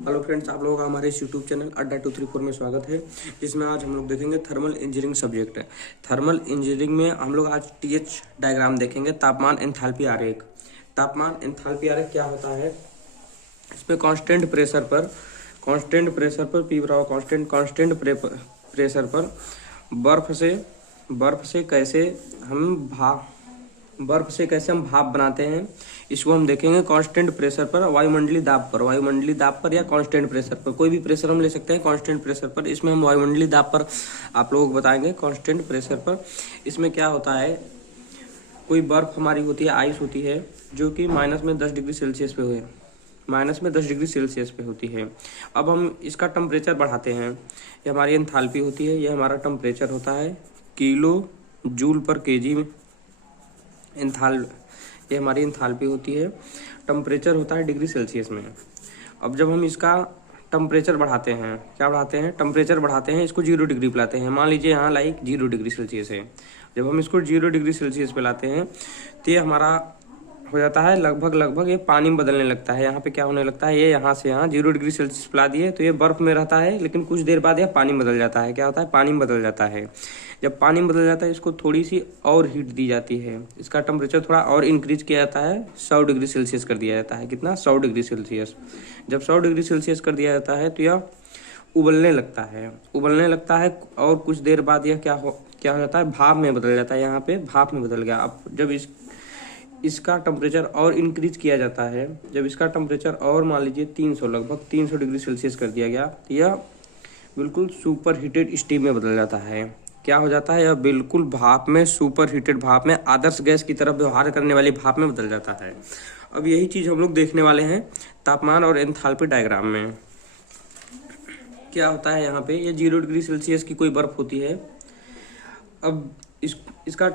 Hello friends, आप लोगों का हमारे इस यूट्यूब चैनल अड्डा 234 में स्वागत है, जिसमें आज हम लोग देखेंगे थर्मल इंजीनियरिंग सब्जेक्ट है। थर्मल इंजीनियरिंग में हम लोग आज टीएच डायग्राम देखेंगे, तापमान एंथैल्पी आरेख। तापमान एंथैल्पी आरेख क्या होता है? इसमें कांस्टेंट प्रेशर पर पी बराबर कांस्टेंट प्रेशर पर बर्फ से कैसे हम भाप बनाते हैं, इसको हम देखेंगे। कांस्टेंट प्रेशर पर, वायुमंडलीय दाब पर या कांस्टेंट प्रेशर पर, कोई भी प्रेशर हम ले सकते हैं कांस्टेंट प्रेशर पर। इसमें हम वायुमंडलीय दाब पर आप लोगों को बताएंगे। कांस्टेंट प्रेशर पर इसमें क्या होता है, कोई बर्फ हमारी होती है, आइस होती है, जो कि -10 डिग्री सेल्सियस पे हुए -10 डिग्री सेल्सियस पे होती है। अब हम इसका टेम्परेचर बढ़ाते हैं। ये हमारी एंथैल्पी होती है, ये हमारा टेम्परेचर होता है किलो जूल पर केजी में। ये हमारी एंथैल्पी होती है। टेम्परेचर होता है डिग्री सेल्सियस में। अब जब हम इसका टेम्परेचर बढ़ाते हैं, क्या बढ़ाते हैं? टेम्परेचर बढ़ाते हैं, इसको 0 डिग्री पे लाते हैं। मान लीजिए यहाँ लाइक 0 डिग्री सेल्सियस है। जब हम इसको 0 डिग्री सेल्सियस पे लाते हैं तो ये हमारा हो जाता है लगभग ये पानी में बदलने लगता है। यहाँ पे क्या होने लगता है, ये यहाँ से यहाँ 0 डिग्री सेल्सियस पिला दिए तो ये बर्फ में रहता है, लेकिन कुछ देर बाद यह पानी में बदल जाता है। क्या होता है? पानी में बदल जाता है। जब पानी में बदल जाता है, इसको थोड़ी सी और हीट दी जाती है, इसका टेम्परेचर थोड़ा और इंक्रीज किया जाता है, 100 डिग्री सेल्सियस कर दिया जाता है। कितना? 100 डिग्री सेल्सियस। जब 100 डिग्री सेल्सियस कर दिया जाता है तो यह उबलने लगता है और कुछ देर बाद यह क्या हो जाता है, भाप में बदल जाता है। यहाँ पे भाप में बदल गया। अब जब इसका टेम्परेचर और इंक्रीज किया जाता है, जब इसका टेम्परेचर और मान लीजिए 300 लगभग 300 डिग्री सेल्सियस कर दिया गया, तो यह बिल्कुल सुपर हीटेड स्टीम में बदल जाता है। क्या हो जाता है? यह बिल्कुल भाप में, सुपर हीटेड भाप में, आदर्श गैस की तरफ व्यवहार करने वाली भाप में बदल जाता है। अब यही चीज हम लोग देखने वाले हैं तापमान और एंथैल्पी डायग्राम में। क्या होता है यहाँ पे, ये 0 डिग्री सेल्सियस की कोई बर्फ होती है। अब इसका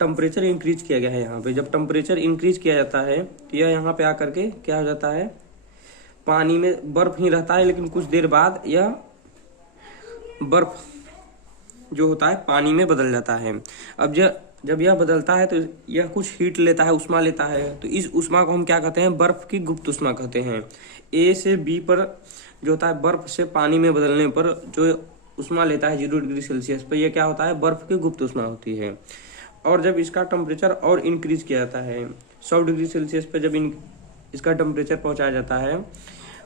टेम्परेचर इंक्रीज किया गया है। यहाँ पे जब टेम्परेचर इंक्रीज किया जाता है तो यह यहाँ पे आकर के क्या हो जाता है, पानी में बर्फ ही रहता है, लेकिन कुछ देर बाद यह बर्फ जो होता है पानी में बदल जाता है। अब जब यह बदलता है तो यह कुछ हीट लेता है, उष्मा लेता है। तो इस उष्मा को हम क्या कहते हैं? बर्फ की गुप्त उष्मा कहते हैं। ए से बी पर जो होता है, बर्फ से पानी में बदलने पर जो उष्मा लेता है 0 डिग्री सेल्सियस पर, यह क्या होता है? बर्फ की गुप्त उष्मा होती है। और जब इसका टेम्परेचर और इंक्रीज किया जाता है 100 डिग्री सेल्सियस पर, जब इसका टेम्परेचर पहुंचाया जाता है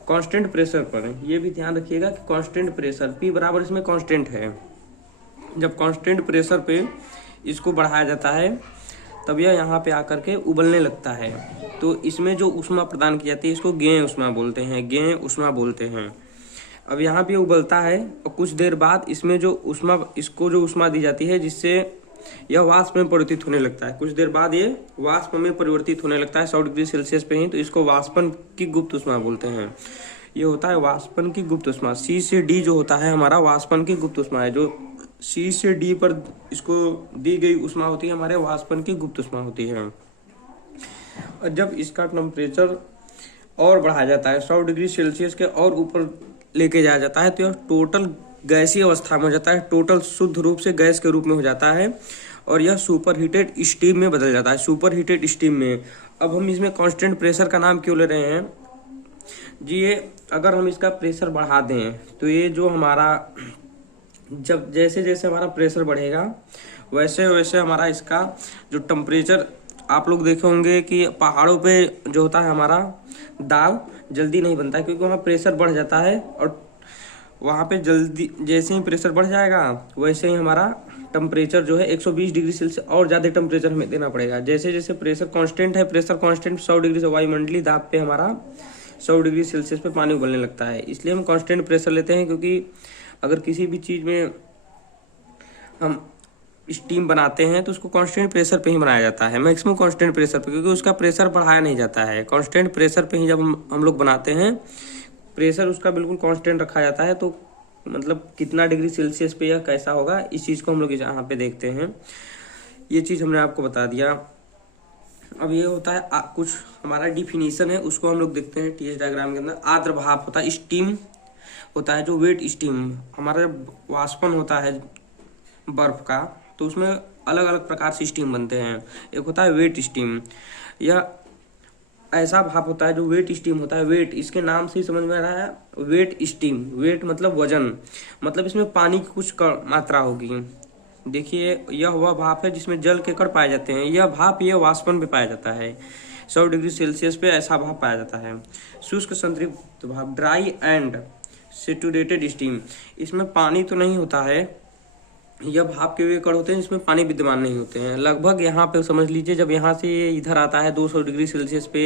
कांस्टेंट प्रेशर पर, यह भी ध्यान रखिएगा कि कांस्टेंट प्रेशर, P बराबर इसमें कांस्टेंट है। जब कांस्टेंट प्रेशर पे इसको बढ़ाया जाता है तब यह यहाँ पे आकर के उबलने लगता है। तो इसमें जो उष्मा प्रदान की जाती है, इसको गेय उष्मा बोलते हैं। अब यहाँ पे उबलता है और कुछ देर बाद इसमें इसको जो उष्मा दी जाती है, जिससे यह वाष्प में परिवर्तित होने लगता है। कुछ देर बाद ये वाष्प में परिवर्तित होने लगता है 100 डिग्री सेल्सियस पे ही, तो इसको वाष्पन की गुप्त उष्मा बोलते हैं। ये होता है वाष्पन की गुप्त उष्मा। C से D जो होता है हमारा वाष्पन की गुप्त उष्मा है। जो C से D पर इसको दी गई उष्मा होती है, हमारे वाष्पन की गुप्त उष्मा होती है। और जब इसका टेम्परेचर और बढ़ाया जाता है 100 डिग्री सेल्सियस के और ऊपर लेके जाया जाता है, तो यह टोटल गैसीय अवस्था में हो जाता है, टोटल शुद्ध रूप से गैस के रूप में हो जाता है और यह सुपर हीटेड स्टीम में बदल जाता है, सुपर हीटेड स्टीम में। अब हम इसमें कांस्टेंट प्रेशर का नाम क्यों ले रहे हैं जी? ये अगर हम इसका प्रेशर बढ़ा दें तो ये जो हमारा, जब जैसे जैसे हमारा प्रेशर बढ़ेगा वैसे वैसे हमारा इसका जो टेम्परेचर, आप लोग देखे होंगे कि पहाड़ों पे जो होता है हमारा दाल जल्दी नहीं बनता है, क्योंकि वहाँ प्रेशर बढ़ जाता है और वहाँ पे जल्दी, जैसे ही प्रेशर बढ़ जाएगा वैसे ही हमारा टेम्परेचर जो है 120 डिग्री सेल्सियस और ज़्यादा टेम्परेचर हमें देना पड़ेगा। जैसे जैसे प्रेशर कांस्टेंट 100 डिग्री से, वायुमंडलीय दाब पे हमारा 100 डिग्री सेल्सियस पे पानी उबलने लगता है। इसलिए हम कांस्टेंट प्रेशर लेते हैं, क्योंकि अगर किसी भी चीज़ में हम स्टीम बनाते हैं तो उसको कांस्टेंट प्रेशर पे ही बनाया जाता है, मैक्सिमम कांस्टेंट प्रेशर पे, क्योंकि उसका प्रेशर बढ़ाया नहीं जाता है। कांस्टेंट प्रेशर पे ही जब हम लोग बनाते हैं, प्रेशर उसका बिल्कुल कांस्टेंट रखा जाता है, तो मतलब कितना डिग्री सेल्सियस पे यह कैसा होगा, इस चीज़ को हम लोग यहाँ पे देखते हैं। ये चीज़ हमने आपको बता दिया। अब ये होता है कुछ हमारा डिफिनीशन है, उसको हम लोग देखते हैं टीएच डायग्राम के अंदर। आर्द्र भाप होता है, स्टीम होता है जो वेट स्टीम, हमारा वाष्पन होता है बर्फ का, तो उसमें अलग अलग प्रकार से स्टीम बनते हैं। एक होता है वेट स्टीम, यह ऐसा भाप होता है जो वेट स्टीम होता है। वेट इसके नाम से ही समझ में आ रहा है, वेट स्टीम। वेट मतलब वजन, मतलब इसमें पानी की कुछ मात्रा होगी। देखिए यह वह भाप है जिसमें जल के कण पाए जाते हैं। यह भाप यह वाष्पन पे पाया जाता है। 100 डिग्री सेल्सियस पे ऐसा भाप पाया जाता है। शुष्क संतृप्त भाप, ड्राई एंड सैचुरेटेड स्टीम, इसमें पानी तो नहीं होता है। यह भाप के वे कण होते हैं जिसमें पानी विद्यमान नहीं होते हैं। लगभग यहाँ पे समझ लीजिए, जब यहाँ से इधर आता है 200 डिग्री सेल्सियस पे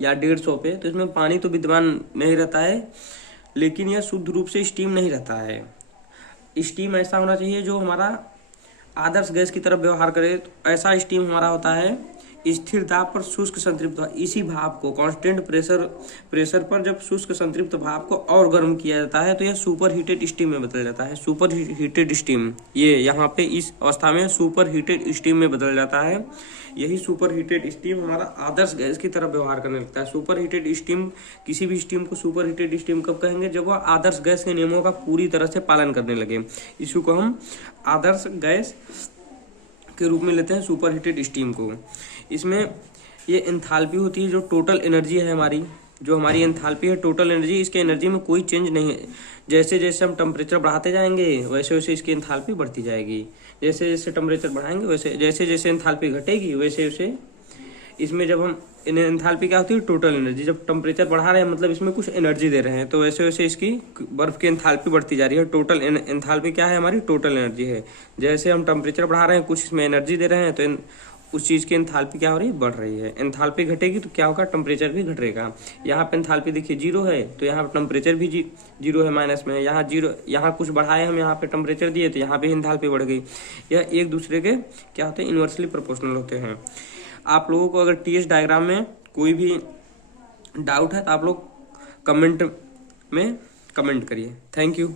या 150 पे, तो इसमें पानी तो विद्यमान नहीं रहता है, लेकिन यह शुद्ध रूप से स्टीम नहीं रहता है। स्टीम ऐसा होना चाहिए जो हमारा आदर्श गैस की तरफ व्यवहार करे। तो ऐसा स्टीम हमारा होता है स्थिर दाब पर शुष्क संतृप्त भाप। इसी भाप को कांस्टेंट प्रेशर पर जब शुष्क संतृप्त भाप को और गर्म किया जाता है तो यह सुपर हीटेड स्टीम में बदल जाता है। सुपर हीटेड स्टीम, ये यहाँ पे इस अवस्था में सुपर हीटेड स्टीम में बदल जाता है। यही सुपर हीटेड स्टीम हमारा आदर्श गैस की तरफ व्यवहार करने लगता है। सुपर हीटेड स्टीम, किसी भी स्टीम को सुपर हीटेड स्टीम कब कहेंगे? जब वह आदर्श गैस के नियमों का पूरी तरह से पालन करने लगे। इसी को हम आदर्श गैस के रूप में लेते हैं, सुपर हीटेड स्टीम को। इसमें ये एंथैल्पी होती है, जो टोटल एनर्जी है हमारी, जो हमारी एंथैल्पी है टोटल एनर्जी, इसके एनर्जी में कोई चेंज नहीं है। जैसे जैसे हम टेम्परेचर बढ़ाते जाएंगे वैसे वैसे इसकी एंथैल्पी बढ़ती जाएगी। जैसे जैसे टेम्परेचर बढ़ाएंगे वैसे जैसे जैसे एंथैल्पी घटेगी वैसे वैसे इसमें जब हम एंथैल्पी क्या होती है? Total energy. जब टेम्परेचर बढ़ा रहे हैं मतलब इसमें कुछ एनर्जी दे रहे हैं, तो वैसे वैसे इसकी बर्फ की एंथैल्पी बढ़ती जा रही है। टोटल एंथैल्पी क्या है? हमारी टोटल एनर्जी है। जैसे हम टेम्परेचर बढ़ा रहे हैं, कुछ इसमें एनर्जी दे रहे हैं, तो उस चीज़ की एंथैल्पी क्या हो रही है? बढ़ रही है। एंथैल्पी घटेगी तो क्या होगा? टेम्परेचर भी घटेगा। यहाँ पे एंथैल्पी देखिए 0 है, तो यहाँ पे टेम्परेचर भी 0 है, माइनस में है। यहाँ 0, यहाँ कुछ बढ़ाए हम, यहाँ पे टेम्परेचर दिए तो यहाँ पे एंथैल्पी बढ़ गई। यह एक दूसरे के क्या होते हैं? इन्वर्सली प्रोपोर्शनल होते हैं। आप लोगों को अगर टीएस डायग्राम में कोई भी डाउट है तो आप लोग कमेंट में कमेंट करिए। Thank you.